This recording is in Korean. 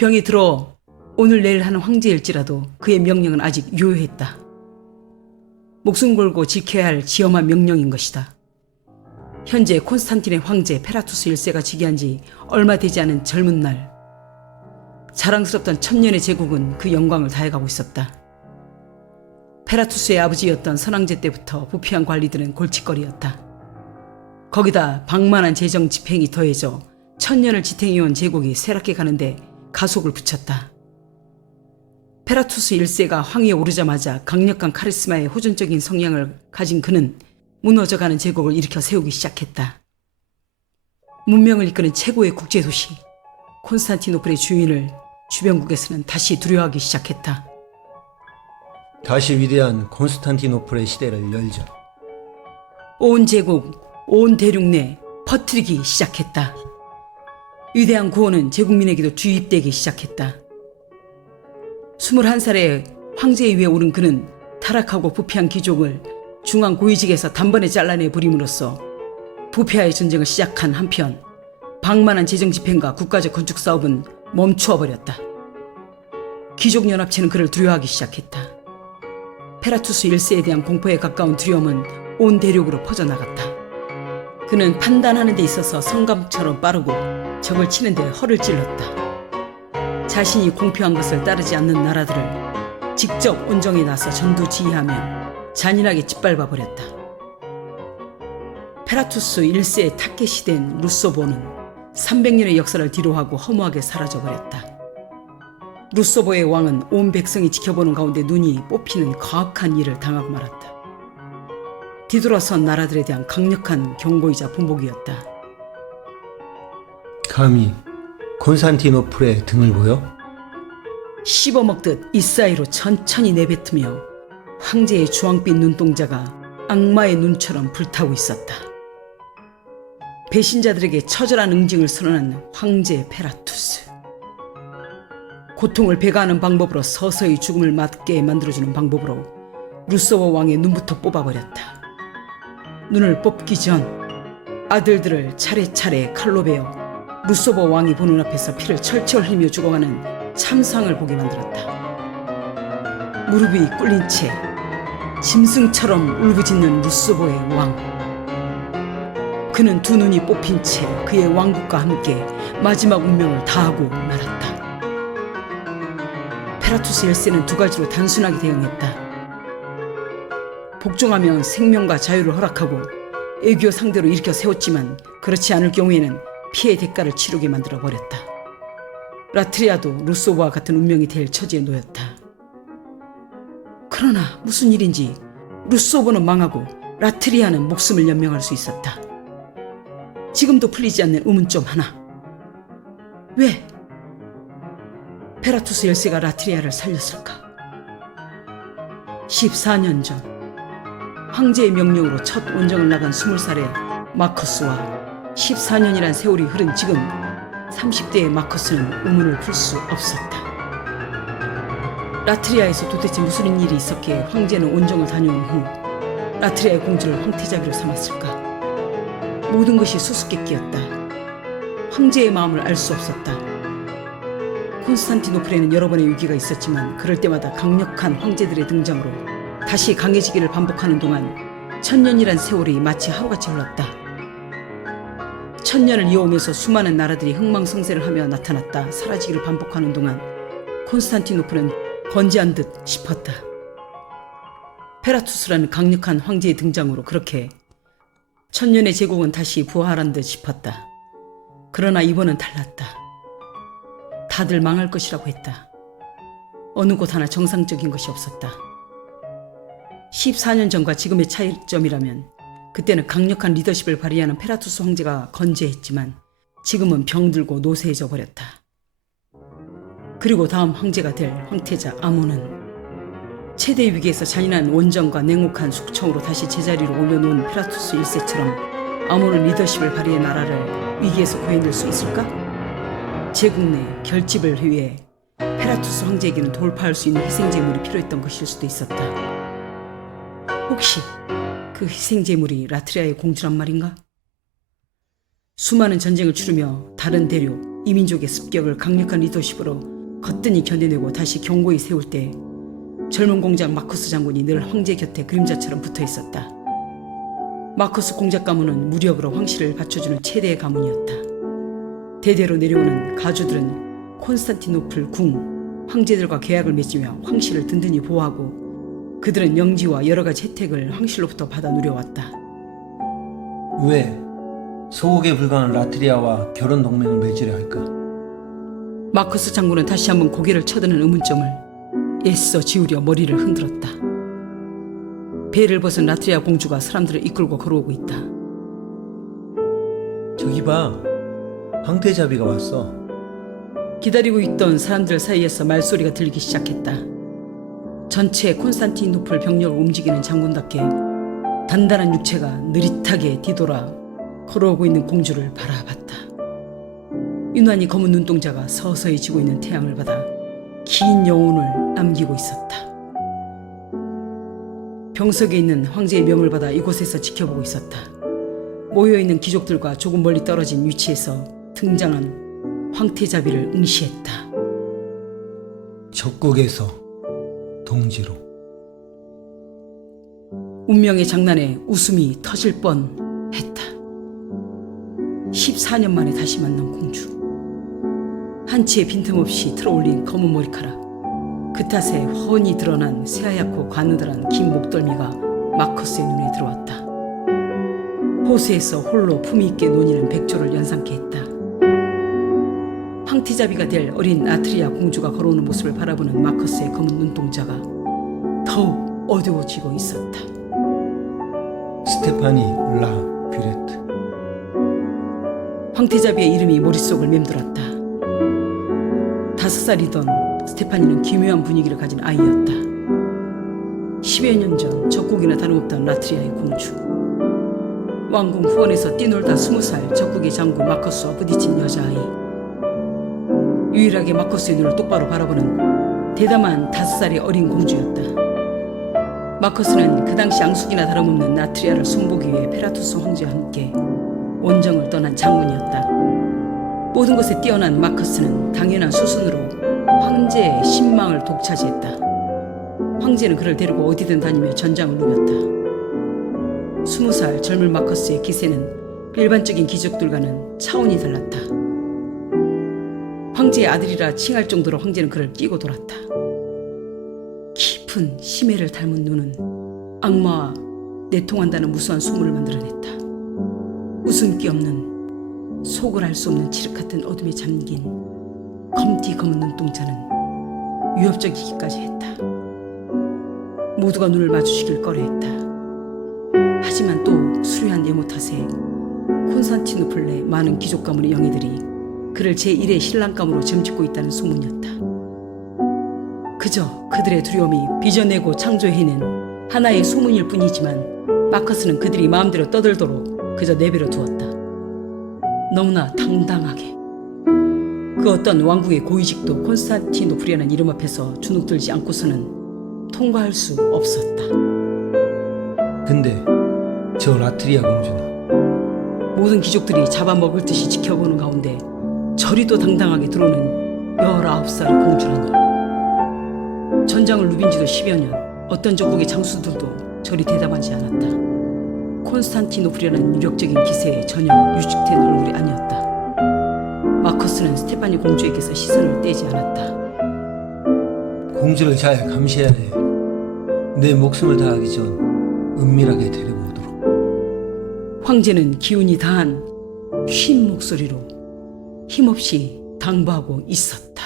병이 들어 오늘 내일 하는 황제일지라도 그의 명령은 아직 유효했다. 목숨 걸고 지켜야 할 지엄한 명령인 것이다. 현재 콘스탄틴의 황제 페라투스 1세가 즉위한 지 얼마 되지 않은 젊은 날, 자랑스럽던 천년의 제국은 그 영광을 다해가고 있었다. 페라투스의 아버지였던 선왕제 때부터 부패한 관리들은 골칫거리였다. 거기다 방만한 재정 집행이 더해져 천년을 지탱해온 제국이 쇠락해 가는데 가속을 붙였다. 페라투스 1세가 황위에 오르자마자 강력한 카리스마의 호전적인 성향을 가진 그는 무너져가는 제국을 일으켜 세우기 시작했다. 문명을 이끄는 최고의 국제도시 콘스탄티노플의 주인을 주변국에서는 다시 두려워하기 시작했다. 다시 위대한 콘스탄티노플의 시대를 열자. 온 제국, 온 대륙 내 퍼뜨리기 시작했다. 위대한 구호는 제국민에게도 주입되기 시작했다. 21살에 황제의 위에 오른 그는 타락하고 부패한 귀족을 중앙 고위직에서 단번에 잘라내 버림으로써 부패와의 전쟁을 시작한 한편 방만한 재정 집행과 국가적 건축 사업은 멈추어 버렸다. 귀족연합체는 그를 두려워하기 시작했다. 페라투스 1세에 대한 공포에 가까운 두려움은 온 대륙으로 퍼져나갔다. 그는 판단하는 데 있어서 성감처럼 빠르고 적을 치는데 허를 찔렀다. 자신이 공표한 것을 따르지 않는 나라들을 직접 온정에 나서 전두지휘하며 잔인하게 짓밟아 버렸다. 페라투스 1세의 타켓이 된 루소보는 300년의 역사를 뒤로하고 허무하게 사라져버렸다. 루소보의 왕은 온 백성이 지켜보는 가운데 눈이 뽑히는 가혹한 일을 당하고 말았다. 뒤돌아선 나라들에 대한 강력한 경고이자 분복이었다. 감히 콘스탄티노플에 등을 보여? 씹어먹듯 이 사이로 천천히 내뱉으며 황제의 주황빛 눈동자가 악마의 눈처럼 불타고 있었다. 배신자들에게 처절한 응징을 선언한 황제 페라투스. 고통을 배가하는 방법으로 서서히 죽음을 맞게 만들어주는 방법으로 루소보 왕의 눈부터 뽑아버렸다. 눈을 뽑기 전 아들들을 차례차례 칼로 베어 루소보 왕이 보는 앞에서 피를 철철 흘리며 죽어가는 참상을 보게 만들었다. 무릎이 꿇린 채 짐승처럼 울부짖는 루소보의 왕. 그는 두 눈이 뽑힌 채 그의 왕국과 함께 마지막 운명을 다하고 말았다. 페라투스 1세는 두 가지로 단순하게 대응했다. 복종하면 생명과 자유를 허락하고 애교 상대로 일으켜 세웠지만 그렇지 않을 경우에는 피해 대가를 치르게 만들어버렸다. 라트리아도 루소보와 같은 운명이 될 처지에 놓였다. 그러나 무슨 일인지 루소보는 망하고 라트리아는 목숨을 연명할 수 있었다. 지금도 풀리지 않는 의문점 하나. 왜 페라투스 1세가 라트리아를 살렸을까? 14년 전 황제의 명령으로 첫 원정을 나간 20살의 마커스와 14년이란 세월이 흐른 지금 30대의 마커스는 의문을 풀 수 없었다. 라트리아에서 도대체 무슨 일이 있었기에 황제는 원정을 다녀온 후 라트리아의 공주를 황태자비로 삼았을까? 모든 것이 수수께끼였다. 황제의 마음을 알 수 없었다. 콘스탄티노플에는 여러 번의 위기가 있었지만 그럴 때마다 강력한 황제들의 등장으로 다시 강해지기를 반복하는 동안 천년이란 세월이 마치 하루같이 흘렀다. 천년을 이어오면서 수많은 나라들이 흥망성쇠를 하며 나타났다 사라지기를 반복하는 동안 콘스탄티노플은 건재한 듯 싶었다. 페라투스라는 강력한 황제의 등장으로 그렇게 천년의 제국은 다시 부활한 듯 싶었다. 그러나 이번은 달랐다. 다들 망할 것이라고 했다. 어느 곳 하나 정상적인 것이 없었다. 14년 전과 지금의 차이점이라면 그때는 강력한 리더십을 발휘하는 페라투스 황제가 건재했지만 지금은 병들고 노쇠해져 버렸다. 그리고 다음 황제가 될 황태자 아몬은 최대 위기에서 잔인한 원정과 냉혹한 숙청으로 다시 제자리로 올려놓은 페라투스 1세처럼 아몬은 리더십을 발휘해 나라를 위기에서 구해낼 수 있을까? 제국 내 결집을 위해 페라투스 황제에게는 돌파할 수 있는 희생제물이 필요했던 것일 수도 있었다. 혹시 그 희생제물이 라트리아의 공주란 말인가? 수많은 전쟁을 치르며 다른 대륙, 이민족의 습격을 강력한 리더십으로 거뜬히 견뎌내고 다시 견고히 세울 때 젊은 공작 마커스 장군이 늘 황제 곁에 그림자처럼 붙어 있었다. 마커스 공작 가문은 무력으로 황실을 받쳐주는 최대의 가문이었다. 대대로 내려오는 가주들은 콘스탄티노플 궁, 황제들과 계약을 맺으며 황실을 든든히 보호하고 그들은 영지와 여러 가지 혜택을 황실로부터 받아 누려왔다. 왜 소국에 불과한 라트리아와 결혼 동맹을 맺으려 할까? 마커스 장군은 다시 한번 고개를 쳐드는 의문점을 애써 지우려 머리를 흔들었다. 배를 벗은 라트리아 공주가 사람들을 이끌고 걸어오고 있다. 저기 봐, 황태자비가 왔어. 기다리고 있던 사람들 사이에서 말소리가 들리기 시작했다. 전체 콘스탄티노플 병력을 움직이는 장군답게 단단한 육체가 느릿하게 뒤돌아 걸어오고 있는 공주를 바라봤다. 유난히 검은 눈동자가 서서히 지고 있는 태양을 받아 긴 여운을 남기고 있었다. 병석에 있는 황제의 명을 받아 이곳에서 지켜보고 있었다. 모여있는 귀족들과 조금 멀리 떨어진 위치에서 등장한 황태자비를 응시했다. 적국에서 동지로. 운명의 장난에 웃음이 터질 뻔했다. 14년 만에 다시 만난 공주. 한치의 빈틈없이 틀어올린 검은 머리카락, 그 탓에 훤히 드러난 새하얗고 가느다란 긴 목덜미가 마커스의 눈에 들어왔다. 호수에서 홀로 품위 있게 논이는 백조를 연상케 했다. 황태자비가 될 어린 아트리아 공주가 걸어오는 모습을 바라보는 마커스의 검은 눈동자가 더욱 어두워지고 있었다. 스테파니 라 뷰레트. 황태자비의 이름이 머릿속을 맴돌았다. 5살이던 스테파니는 기묘한 분위기를 가진 아이였다. 10여 년 전 적국이나 다름없던 라트리아의 공주. 왕궁 후원에서 뛰놀다 20살 적국의 장군 마커스와 부딪힌 여자아이. 유일하게 마커스의 눈을 똑바로 바라보는 대담한 5살의 어린 공주였다. 마커스는 그 당시 앙숙이나 다름없는 라트리아를 손보기 위해 페라투스 황제와 함께 원정을 떠난 장군이었다. 모든 것에 뛰어난 마커스는 당연한 수순으로 황제의 신망을 독차지했다. 황제는 그를 데리고 어디든 다니며 전장을 누볐다. 20살 젊은 마커스의 기세는 일반적인 귀족들과는 차원이 달랐다. 황제의 아들이라 칭할 정도로 황제는 그를 끼고 돌았다. 깊은 심해를 닮은 눈은 악마와 내통한다는 무수한 소문을 만들어냈다. 웃음기 없는 속을 알 수 없는 칠흑 같은 어둠에 잠긴 검디 검은 눈동자는 위협적이기까지 했다. 모두가 눈을 마주치길 꺼려했다. 하지만 또 수려한 외모 탓에 콘스탄티노플 내 많은 귀족 가문의 영예들이 그를 제1의 신랑감으로 점짓고 있다는 소문이었다. 그저 그들의 두려움이 빚어내고 창조해낸 하나의 소문일 뿐이지만 마커스는 그들이 마음대로 떠들도록 그저 내버려 두었다. 너무나 당당하게. 그 어떤 왕국의 고위직도 콘스탄티노플이라는 이름 앞에서 주눅들지 않고서는 통과할 수 없었다. 근데 저 라트리아 공주는? 모든 귀족들이 잡아먹을 듯이 지켜보는 가운데 저리도 당당하게 들어오는 19살의 공주라니. 전장을 누빈 지도 10여 년, 어떤 적국의 장수들도 저리 대담하지 않았다. 콘스탄티노플이라는 유력적인 기세에 전혀 유축된 얼굴이 아니었다. 마커스는 스테파니 공주에게서 시선을 떼지 않았다. 공주를 잘 감시해야 해. 내 목숨을 다하기 전 은밀하게 데려오도록. 황제는 기운이 다한 쉰 목소리로 힘없이 당부하고 있었다.